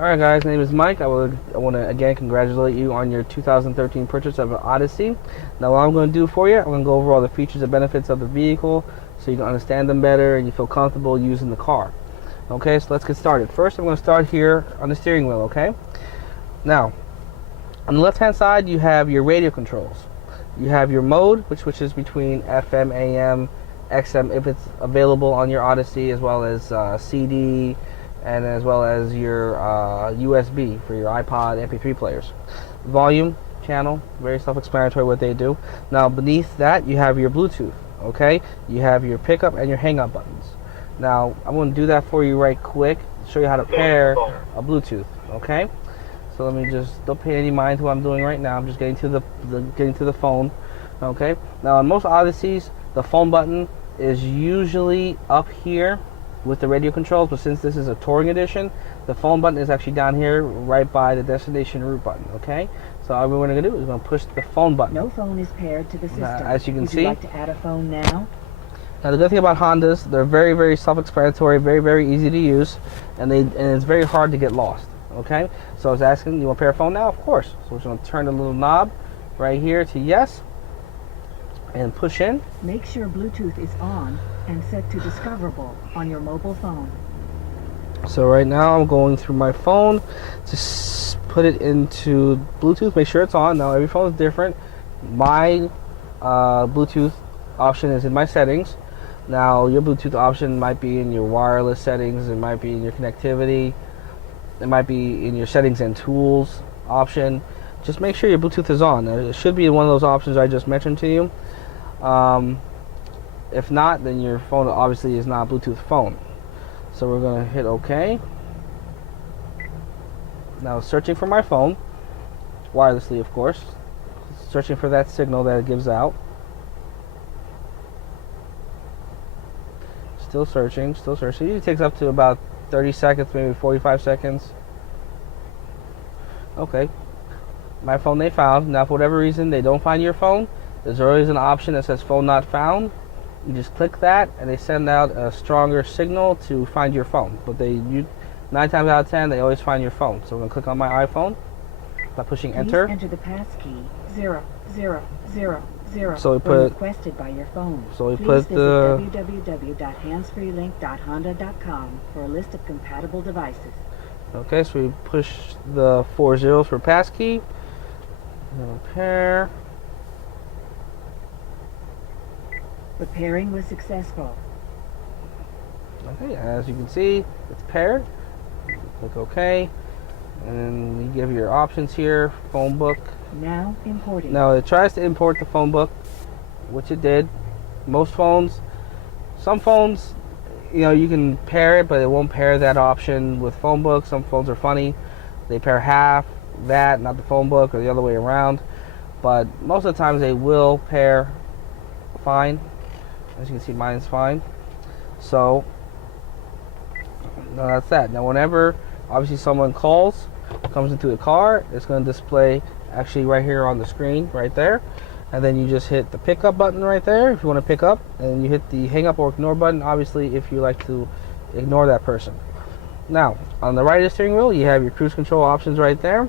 Alright guys, my name is Mike. I want to again congratulate you on your 2013 purchase of an Odyssey. Now what I'm going to do for you, I'm going to go over all the features and benefits of the vehicle so you can understand them better and you feel comfortable using the car. Okay, so let's get started. First I'm going to start here on the steering wheel, okay? Now, on the left hand side you have your radio controls. You have your mode, which switches between FM, AM, XM if it's available on your Odyssey, as well as CD, and as well as your USB for your iPod, MP3 players. Volume, channel, very self-explanatory what they do. Now beneath that you have your Bluetooth, okay? You have your pickup and your hang-up buttons. Now I'm going to do that for you right quick, show you how to pair a Bluetooth, okay? So let me just, don't pay any mind to what I'm doing right now. I'm just getting to the phone, okay? Now on most Odysseys, the phone button is usually up here with the radio controls, but since this is a touring edition, the phone button is actually down here right by the destination route button, okay? So all we're going to do is we're going to push the phone button. No phone is paired to the system. As you can see. Would you like to add a phone now? Now the good thing about Hondas, they're very, very self-explanatory, very, very easy to use, and it's very hard to get lost, okay? So I was asking, you want to pair a phone now? Of course. So we're just going to turn the little knob right here to yes, and push in. Make sure Bluetooth is on and set to discoverable on your mobile phone. So right now I'm going through my phone to put it into Bluetooth, make sure it's on. Now every phone is different. My Bluetooth option is in my settings. Now your Bluetooth option might be in your wireless settings, it might be in your connectivity, it might be in your settings and tools option. Just make sure your Bluetooth is on. It should be one of those options I just mentioned to you. If not, then your phone obviously is not a Bluetooth phone. So we're going to hit OK. Now searching for my phone, wirelessly of course, searching for that signal that it gives out. Still searching, still searching. It takes up to about 30 seconds, maybe 45 seconds. Okay. My phone they found. Now for whatever reason they don't find your phone, there's always an option that says phone not found. You just click that and they send out a stronger signal to find your phone. But 9 times out of 10 they always find your phone. So we're going to click on my iPhone by pushing enter. Please enter the passkey 0000. So we put requested by your phone. So we Please put the www.handsfreelink.honda.com for a list of compatible devices. Okay, so we push the 4 zeros for passkey. Pair. The pairing was successful. Okay, as you can see, it's paired. Click OK, and then you give your options here. Phone book. Now importing. Now it tries to import the phone book, which it did. Most phones, some phones, you can pair it, but it won't pair that option with phone book. Some phones are funny; they pair half that, not the phone book, or the other way around. But most of the times they will pair fine. As you can see, mine is fine. So that's that. Now whenever obviously someone comes into the car, it's going to display actually right here on the screen right there, and then you just hit the pickup button right there if you want to pick up, and you hit the hang up or ignore button obviously if you like to ignore that person. Now on the right of the steering wheel you have your cruise control options right there,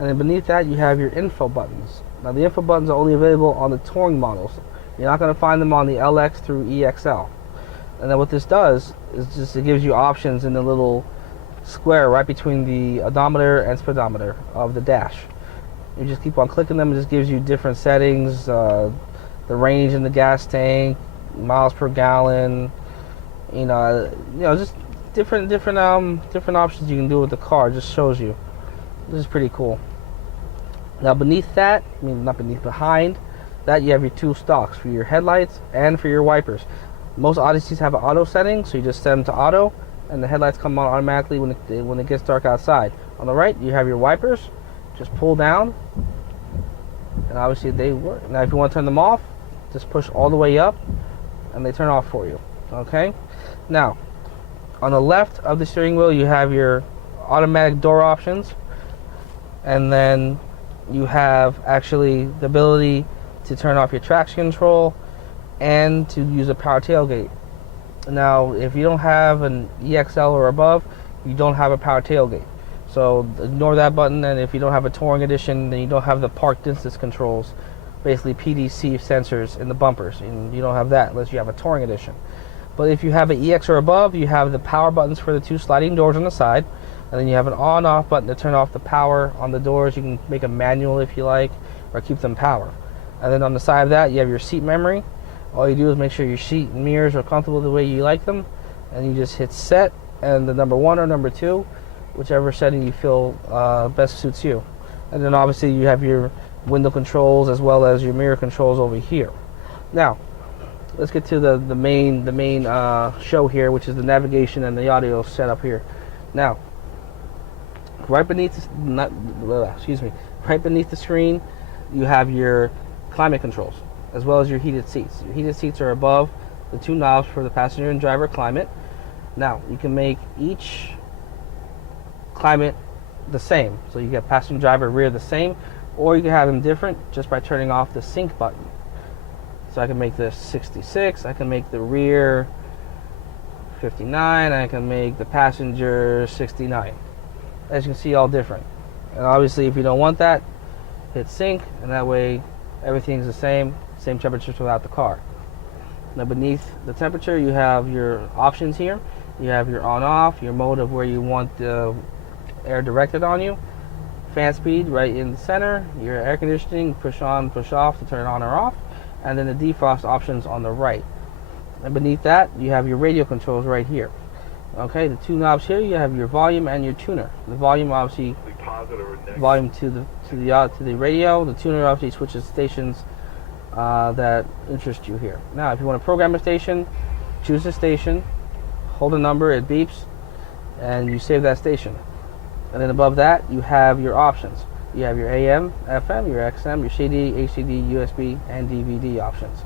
and then beneath that you have your info buttons. Now the info buttons are only available on the touring models. You're not going to find them on the LX through EXL. And then what this does is just it gives you options in the little square right between the odometer and speedometer of the dash. You just keep on clicking them. It just gives you different settings, the range in the gas tank, miles per gallon, just different options you can do with the car. It just shows you. This is pretty cool. Now beneath that, behind that you have your 2 stalks for your headlights and for your wipers. Most Odysseys have an auto setting, so you just set them to auto, and the headlights come on automatically when it gets dark outside. On the right, you have your wipers. Just pull down, and obviously they work. Now, if you want to turn them off, just push all the way up, and they turn off for you. Okay. Now, on the left of the steering wheel, you have your automatic door options, and then you have actually the ability to turn off your traction control and to use a power tailgate. Now if you don't have an EXL or above, you don't have a power tailgate. So ignore that button, and if you don't have a Touring Edition, then you don't have the park distance controls, basically PDC sensors in the bumpers, and you don't have that unless you have a Touring Edition. But if you have an EX or above, you have the power buttons for the 2 sliding doors on the side, and then you have an on-off button to turn off the power on the doors. You can make a manual if you like, or keep them power. And then on the side of that, you have your seat memory. All you do is make sure your seat and mirrors are comfortable the way you like them, and you just hit set and the number 1 or number 2, whichever setting you feel best suits you. And then obviously you have your window controls as well as your mirror controls over here. Now, let's get to the main show here, which is the navigation and the audio setup here. Now, right beneath the screen, you have your climate controls as well as your heated seats. Your heated seats are above the 2 knobs for the passenger and driver climate. Now, you can make each climate the same. So you get passenger, driver, rear the same, or you can have them different just by turning off the sync button. So I can make this 66, I can make the rear 59, I can make the passenger 69. As you can see, all different. And obviously if you don't want that, hit sync, and that way everything's the same temperature throughout the car. Now beneath the temperature, you have your options here. You have your on-off, your mode of where you want the air directed on you, fan speed right in the center, your air conditioning, push on, push off to turn it on or off, and then the defrost options on the right. And beneath that, you have your radio controls right here. Okay, the 2 knobs here, you have your volume and your tuner. The volume obviously volume to the radio. The tuner obviously switches stations that interest you here. Now, if you want to program a station, choose a station, hold a number, it beeps, and you save that station. And then above that, you have your options. You have your AM, FM, your XM, your CD, HDD, USB, and DVD options.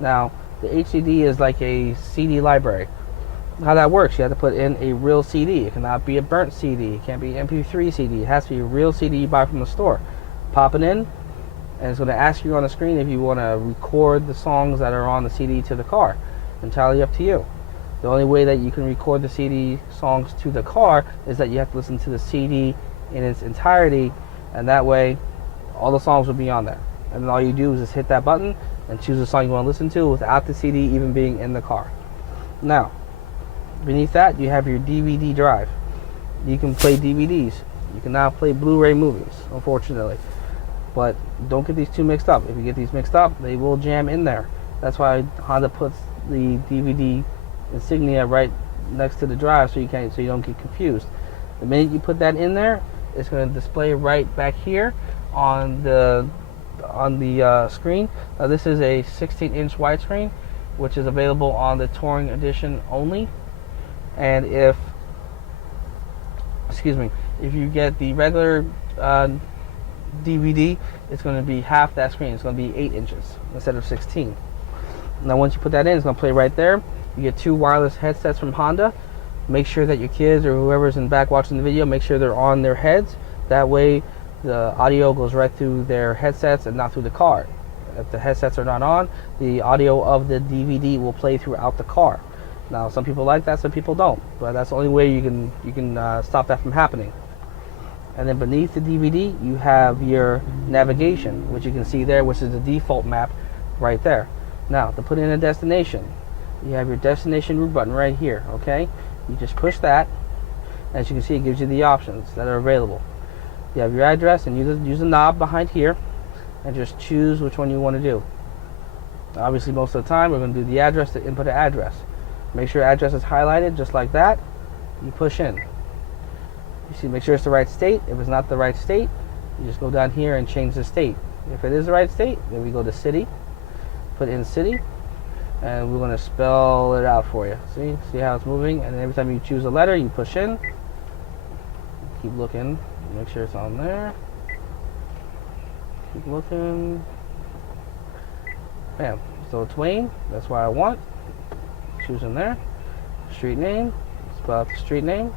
Now, the HDD is like a CD library. How that works, you have to put in a real CD. It cannot be a burnt CD. It can't be MP3 CD. It has to be a real CD you buy from the store. Pop it in, and it's going to ask you on the screen if you want to record the songs that are on the CD to the car. Entirely up to you. The only way that you can record the CD songs to the car is that you have to listen to the CD in its entirety, and that way all the songs will be on there. And then all you do is just hit that button and choose the song you want to listen to without the CD even being in the car. Now, beneath that, you have your DVD drive. You can play DVDs. You cannot play Blu-ray movies, unfortunately. But don't get these two mixed up. If you get these mixed up, they will jam in there. That's why Honda puts the DVD insignia right next to the drive so you don't get confused. The minute you put that in there, it's going to display right back here on the screen. Now this is a 16-inch widescreen, which is available on the Touring Edition only. And if you get the regular DVD, it's going to be half that screen. It's going to be 8 inches instead of 16. Now once you put that in, it's going to play right there. You get 2 wireless headsets from Honda. Make sure that your kids or whoever's in back watching the video, make sure they're on their heads. That way the audio goes right through their headsets and not through the car. If the headsets are not on, the audio of the DVD will play throughout the car. Now some people like that, some people don't, but that's the only way you can stop that from happening. And then beneath the DVD, you have your navigation, which you can see there, which is the default map right there. Now, to put in a destination, you have your destination route button right here, okay? You just push that. As you can see, it gives you the options that are available. You have your address, and use the knob behind here, and just choose which one you want to do. Obviously, most of the time, we're going to do the address, to input an address. Make sure address is highlighted, just like that. You push in. You see, make sure it's the right state. If it's not the right state, you just go down here and change the state. If it is the right state, then we go to city, put in city, and we're going to spell it out for you. See how it's moving? And every time you choose a letter, you push in. Keep looking. Make sure it's on there. Keep looking. Bam. So it's Wayne. That's what I want. Choose in there. Street name. Spell out the street name.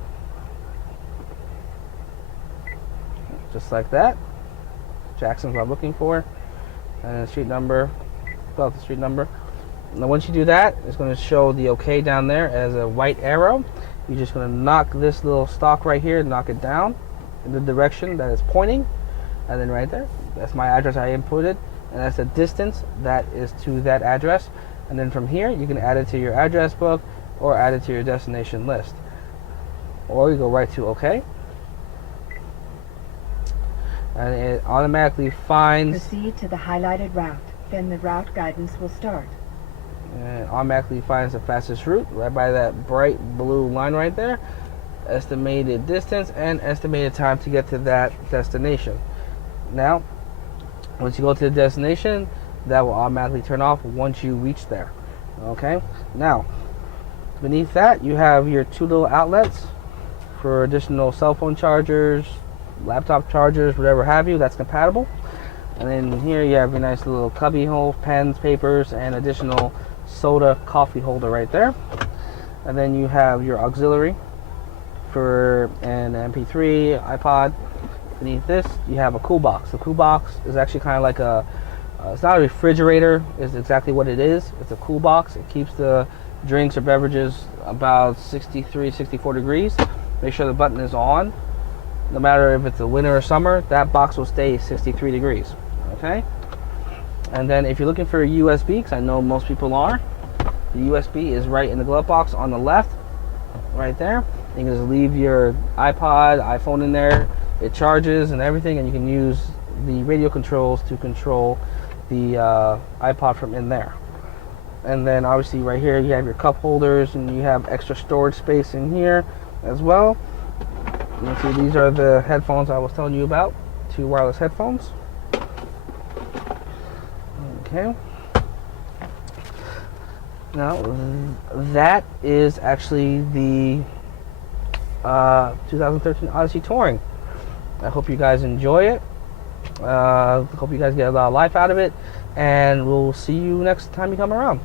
Just like that. Jackson's what I'm looking for. And the street number. Spell out the street number. Now once you do that, it's going to show the OK down there as a white arrow. You're just going to knock this little stalk right here, knock it down. in the direction that it's pointing, and then right there, that's my address I inputted, and that's the distance that is to that address. And then from here, you can add it to your address book or add it to your destination list. Or you go right to OK. And it automatically finds... Proceed to the highlighted route. Then the route guidance will start. And it automatically finds the fastest route right by that bright blue line right there. Estimated distance and estimated time to get to that destination. Now, once you go to the destination, that will automatically turn off once you reach there. Okay? Now, beneath that, you have your two little outlets for additional cell phone chargers, laptop chargers, whatever have you that's compatible. And then here you have your nice little cubby hole, pens, papers, and additional soda coffee holder right there. And then you have your auxiliary for an MP3, iPod. Beneath this, you have a cool box. The cool box is actually kind of like a, it's not a refrigerator, is exactly what it is. It's a cool box. It keeps the drinks or beverages about 63, 64 degrees. Make sure the button is on. No matter if it's a winter or summer, that box will stay 63 degrees. Okay? And then if you're looking for a USB, because I know most people are, the USB is right in the glove box on the left, right there. You can just leave your iPod, iPhone in there. It charges and everything, and you can use the radio controls to control the iPod from in there. And then obviously right here you have your cup holders, and you have extra storage space in here as well. You can see these are the headphones I was telling you about, 2 wireless headphones. Okay. Now that is actually the 2013 Odyssey Touring. I hope you guys enjoy it. Hope you guys get a lot of life out of it, and we'll see you next time you come around.